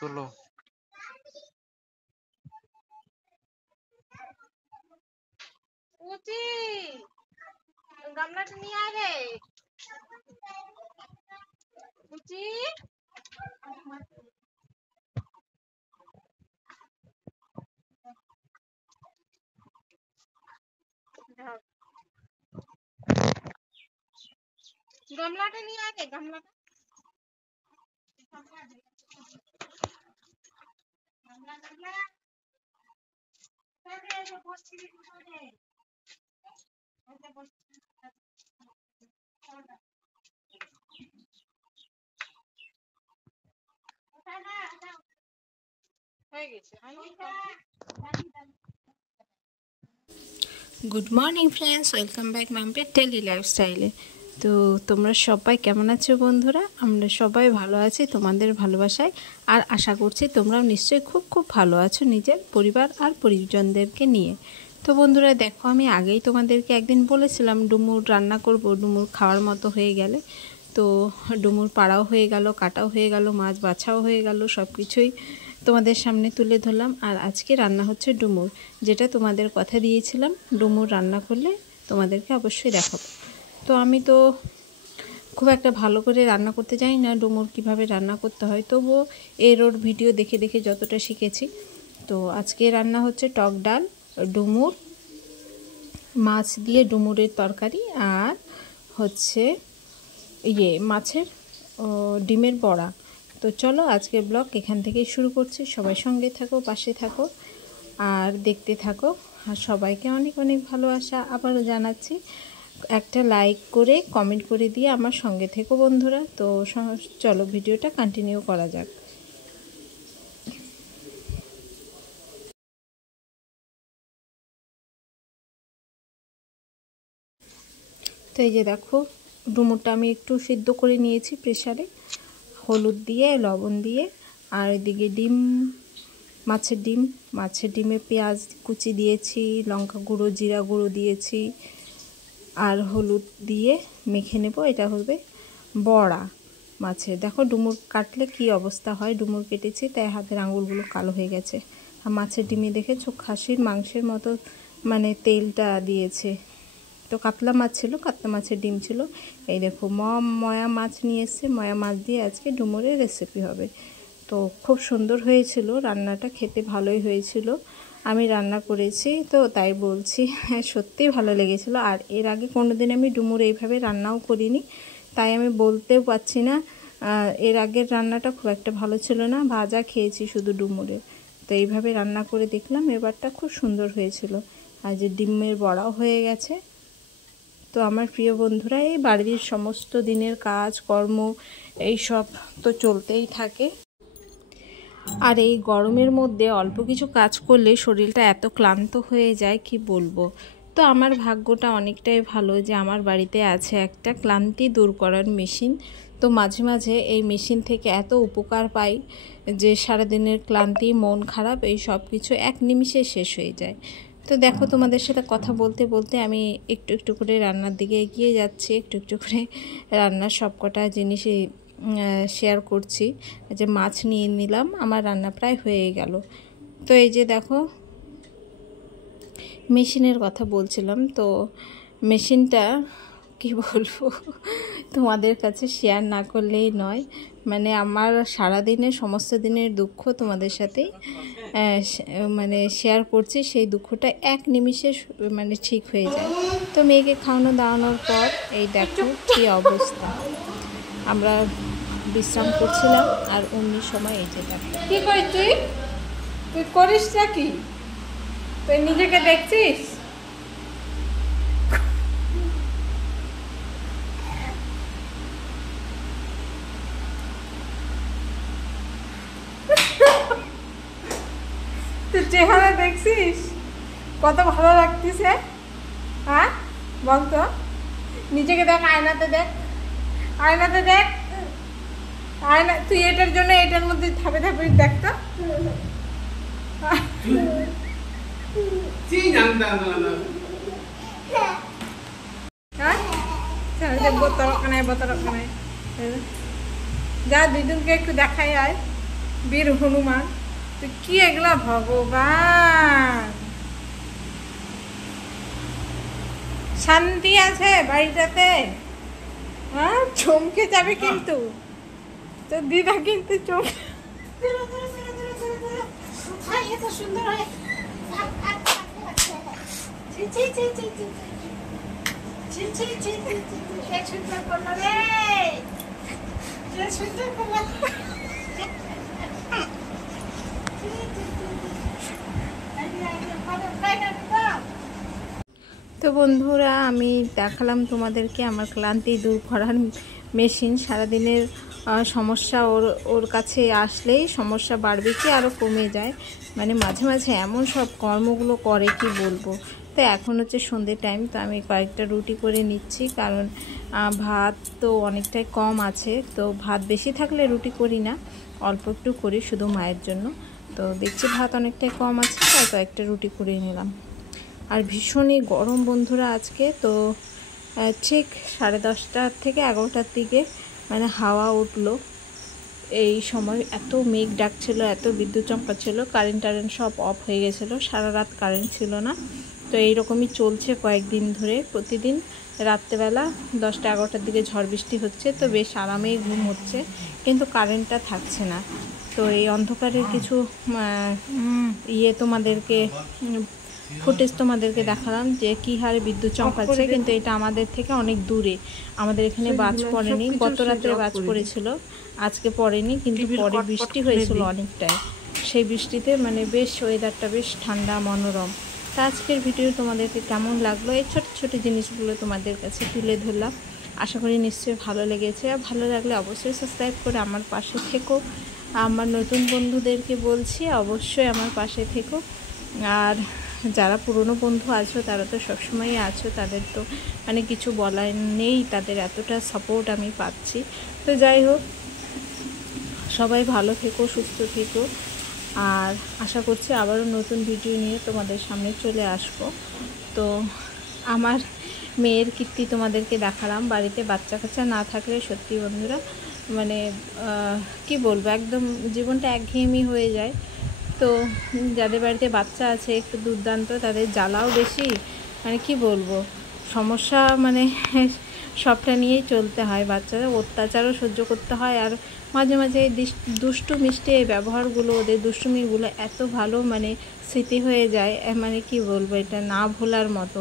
চলো গামলাটা নিয়ে আয় রে কুচি। গামলাটা নিয়ে আয় রে গামলাটা। Good morning friends, welcome back মাম্পির ডেলি লাইফস্টাইলে। তো তোমরা সবাই কেমন আছো বন্ধুরা? আমরা সবাই ভালো আছি তোমাদের ভালোবাসায়, আর আশা করছি তোমরাও নিশ্চয়ই খুব খুব ভালো আছো নিজের পরিবার আর পরিজনদেরকে নিয়ে। তো বন্ধুরা দেখো, আমি আগেই তোমাদেরকে একদিন বলেছিলাম ডুমুর রান্না করব, ডুমুর খাওয়ার মতো হয়ে গেলে। তো ডুমুর পাড়াও হয়ে গেল, কাটাও হয়ে গেল, মাছ বাছাও হয়ে গেল, সব কিছুই তোমাদের সামনে তুলে ধরলাম। আর আজকে রান্না হচ্ছে ডুমুর, যেটা তোমাদের কথা দিয়েছিলাম ডুমুর রান্না করলে তোমাদেরকে অবশ্যই দেখাবো। তো আমি তো খুব একটা ভালো করে রান্না করতে জানি না ডুমুর কিভাবে রান্না করতে হয়, তবুও ওর ভিডিও দেখে দেখে যতটা শিখেছি। তো আজকে রান্না হচ্ছে টক ডাল, ডুমুর, মাছ দিয়ে ডুমুরের তরকারি, আর হচ্ছে মাছের ডিমের বড়া। তো চলো আজকের ব্লগ এখান থেকেই শুরু করছি। সবাই সঙ্গে থাকো, পাশে থাকো আর দেখতে থাকো। আর সবাইকে অনেক অনেক ভালোবাসা আবারও জানাচ্ছি। একটা লাইক করে কমেন্ট করে দিয়ে আমার সঙ্গে থেকো বন্ধুরা। তো চলো ভিডিওটা কন্টিনিউ করা যাক। তো এই যে দেখো, ডুমুরটা আমি একটু সিদ্ধ করে নিয়েছি প্রেসারে, হলুদ দিয়ে লবণ দিয়ে। আর এদিকে ডিম, মাছের ডিমে পেঁয়াজ কুচি দিয়েছি, লঙ্কা গুঁড়ো জিরা গুঁড়ো দিয়েছি, আর হলুদ দিয়ে মেখে নেব। এটা হবে বড়া মাছের। দেখো ডুমুর কাটলে কি অবস্থা হয়, ডুমুর কেটেছি তাই হাতের আঙুলগুলো কালো হয়ে গেছে। আর মাছের ডিমে দেখেছো খাসির মাংসের মতো মানে তেলটা দিয়েছে। তো কাতলা মাছ ছিল, কাতলা মাছের ডিম ছিল। এই দেখো ময়া মাছ নিয়ে এসছে, ময়া মাছ দিয়ে আজকে ডুমুরের রেসিপি হবে। তো খুব সুন্দর হয়েছিল রান্নাটা, খেতে ভালোই হয়েছিল। আমি রান্না করেছি তো তাই বলছি, সত্যিই ভালো লেগেছিল। আর এর আগে কোনোদিন আমি ডুমুর এইভাবে রান্নাও করিনি, তাই আমি বলতেও পারছি না। এর আগের রান্নাটা খুব একটা ভালো ছিল না, ভাজা খেয়েছি শুধু ডুমুরের। তো এইভাবে রান্না করে দেখলাম, এবারটা খুব সুন্দর হয়েছিল। আর যে ডিমের বড়াও হয়ে গেছে। তো আমার প্রিয় বন্ধুরা, এই বাড়ির সমস্ত দিনের কাজ কর্ম এই সব তো চলতেই থাকে। আর এই গরমের মধ্যে অল্প কিছু কাজ করলে শরীরটা এত ক্লান্ত হয়ে যায় কি বলবো। তো আমার ভাগ্যটা অনেকটাই ভালো যে আমার বাড়িতে আছে একটা ক্লান্তি দূর করার মেশিন। তো মাঝে মাঝে এই মেশিন থেকে এত উপকার পাই যে সারাদিনের ক্লান্তি, মন খারাপ এই সব কিছু এক নিমিষে শেষ হয়ে যায়। তো দেখো, তোমাদের সাথে কথা বলতে বলতে আমি একটু একটু করে রান্নার দিকে এগিয়ে যাচ্ছি, একটু একটু করে রান্নার সবকটা জিনিসই শেয়ার করছি। যে মাছ নিয়ে নিলাম, আমার রান্না প্রায় হয়ে গেল। তো এই যে দেখো, মেশিনের কথা বলছিলাম। তো মেশিনটা কি বলবো, তোমাদের কাছে শেয়ার না করলেই নয়। মানে আমার সারাদিনের সমস্ত দিনের দুঃখ তোমাদের সাথে মানে শেয়ার করছি। সেই দুঃখটা এক নিমিষে মানে ঠিক হয়ে যায়। তো মেয়েকে খাওয়ানো দাওয়ানোর পর এই দেখো কী অবস্থা, আমরা বিশ্রাম করছিলাম। আর অমনি সময় এই যে দেখো। কি করিস তুই করিস না কি? তুই নিজেকে দেখছিস? তুই চেহারা দেখছিস কত ভালো লাগতেছে? হ্যাঁ বলতো, নিজেকে দেখ, আয়নাতে দেখ, আয়নাতে দেখ, আয়না। তুই এটার জন্য এটার মধ্যে ধাপে ধাপে দেখতো। হ্যাঁ বোতল কানায় যা, দুইজনকে একটু দেখাই আয়। বীর হনুমান। তো কি এগুলা ভগবান, শান্তি আছে বাড়িটাতে? হ্যাঁ, চমকে যাবে কিন্তু তো দিদা, কিন্তু চমকে এত সুন্দর হয়। সুন্দর করলো রে, সুন্দর করলো। তো বন্ধুরা, আমি দেখালাম তোমাদেরকে আমার ক্লান্তি দূর করার মেশিন। সারাদিনের সমস্যা ওর কাছে আসলেই সমস্যা বাড়বে কি আরও কমে যায়, মানে মাঝে মাঝে এমন সব কর্মগুলো করে কি বলবো। তো এখন হচ্ছে সন্ধ্যে টাইম, তো আমি কয়েকটা রুটি করে নিচ্ছি, কারণ ভাত তো অনেকটাই কম আছে। তো ভাত বেশি থাকলে রুটি করি না, অল্প একটু করি শুধু মায়ের জন্য। তো দেখছি ভাত অনেকটাই কম আছে, তাই কয়েকটা রুটি করে নিলাম। আর ভীষণই গরম বন্ধুরা আজকে। তো ঠিক 10:30 থেকে 11টার দিকে মানে হাওয়া উঠলো। এই সময় এত মেঘ ডাকছিল, এত বিদ্যুৎ চমকাচ্ছিল, কারেন্ট সব অফ হয়ে গেছিলো, সারা রাত কারেন্ট ছিল না। তো এইরকমই চলছে কয়েকদিন ধরে, প্রতিদিন রাত্রেবেলা 10টা-11টার দিকে ঝড় বৃষ্টি হচ্ছে। তো বেশ আরামেই ঘুম হচ্ছে, কিন্তু কারেন্টটা থাকছে না। তো এই অন্ধকারের কিছু তোমাদেরকে ফুটেজ তোমাদেরকে দেখালাম যে কী হারে বিদ্যুৎ চমকাচ্ছে, কিন্তু এটা আমাদের থেকে অনেক দূরে। আমাদের এখানে বাজ পড়েনি, গত রাত্রে বাজ পড়েছিল, আজকে পড়েনি, কিন্তু পরে বৃষ্টি হয়েছিল অনেকটাই। সেই বৃষ্টিতে মানে বেশ ওয়েদারটা বেশ ঠান্ডা মনোরম। তা আজকের ভিডিও তোমাদেরকে কেমন লাগলো, এই ছোটো ছোটো জিনিসগুলো তোমাদের কাছে তুলে ধরলাম। আশা করি নিশ্চয়ই ভালো লেগেছে। আর ভালো লাগলে অবশ্যই সাবস্ক্রাইব করে আমার পাশে থেকো। আমার নতুন বন্ধুদেরকে বলছি অবশ্যই আমার পাশে থেকো। আর যারা পুরনো বন্ধু আছো তারা তো সবসময়ই আছো, তাদের তো মানে কিছু বলার নেই, তাদের এতটা সাপোর্ট আমি পাচ্ছি। তো যাই হোক, সবাই ভালো থেকো, সুস্থ থেকো। আর আশা করছি আবারও নতুন ভিডিও নিয়ে তোমাদের সামনে চলে আসবো। তো আমার মেয়ের কীর্তি তোমাদেরকে দেখালাম। বাড়িতে বাচ্চা কাচ্চা না থাকলে সত্যি বন্ধুরা মানে কি বলবো, একদম জীবনটা একঘেয়েমি হয়ে যায়। তো যাদের বাড়িতে বাচ্চা আছে একটু দুর্দান্ত, তাদের জ্বালাও বেশি, মানে কি বলবো, সমস্যা মানে সবটা নিয়েই চলতে হয়। বাচ্চাদের অত্যাচারও সহ্য করতে হয়, আর মাঝে মাঝে এই দুষ্টু মিষ্টি এই ব্যবহারগুলো, ওদের দুষ্টুমিগুলো এত ভালো মানে স্মৃতি হয়ে যায়, মানে কি বলবো, এটা না ভোলার মতো।